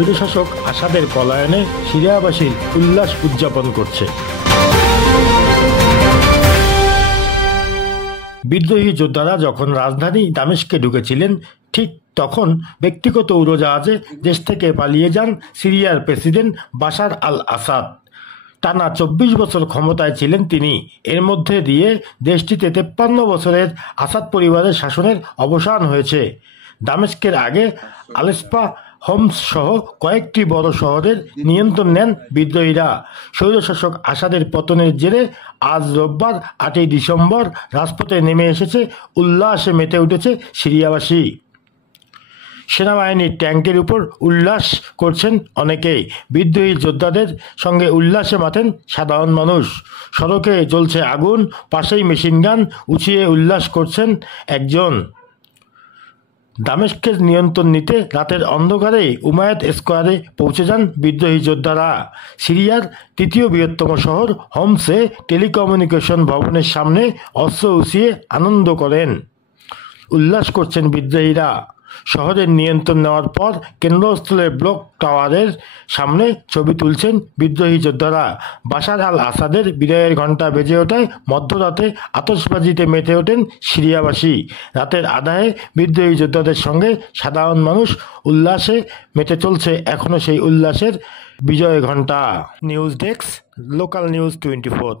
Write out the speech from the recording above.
স্বৈরশাসক আসাদের পলায়নে সিরিয়াবাসী উল্লাস উদযাপন করছে। বিদ্রোহী যোদ্ধারা যখন রাজধানী দামেস্কে ঢুকেছিলেন, ঠিক তখন ব্যক্তিগত উড়োজাহাজে দেশ থেকে পালিয়ে যান সিরিয়ার প্রেসিডেন্ট বাশার আল আসাদ। টানা ২৪ বছর ক্ষমতায় ছিলেন তিনি। এর মধ্যে দিয়ে দেশটিতে ৫৩ বছরের আসাদ পরিবারের শাসনের অবসান হয়েছে। দামেস্কের আগে আলেপ্পো, হোমস সহ কয়েকটি বড় শহরের নিয়ন্ত্রণ নেন বিদ্রোহীরা। স্বৈরশাসক আসাদের পতনের জেরে আজ রোববার ৮ই ডিসেম্বর রাজপথে নেমে এসেছে, উল্লাসে মেতে উঠেছে সিরিয়াবাসী। সেনাবাহিনীর ট্যাঙ্কের উপর উল্লাস করছেন অনেকেই। বিদ্রোহী যোদ্ধাদের সঙ্গে উল্লাসে মাতেন সাধারণ মানুষ। সড়কে জ্বলছে আগুন, পাশেই মেশিনগান উঁচিয়ে উল্লাস করছেন একজন। দামেস্কের নিয়ন্ত্রণ নিতে রাতের অন্ধকারেই উমায়দ স্কোয়ারে পৌঁছে যান বিদ্রোহী যোদ্ধারা। সিরিয়ার তৃতীয় বৃহত্তম শহর হোমসে টেলিকমিউনিকেশন ভবনের সামনে অস্ত্র উঁচিয়ে আনন্দ করেন, উল্লাস করছেন বিদ্রোহীরা। শহরের নিয়ন্ত্রণ নেওয়ার পর কেন্দ্রস্থলের ব্লক টাওয়ারের সামনে ছবি তুলছেন বিদ্রোহী যোদ্ধারা। বাশার আল আসাদের বিদায়ের ঘণ্টা বেজে ওঠায় মধ্যরাতে আতশবাজিতে মেতে ওঠেন সিরিয়াবাসী। রাতের আধারে বিদ্রোহী যোদ্ধাদের সঙ্গে সাধারণ মানুষ উল্লাসে মেতে চলছে এখনও সেই উল্লাসের বিজয় ঘণ্টা। News desk, local news 24।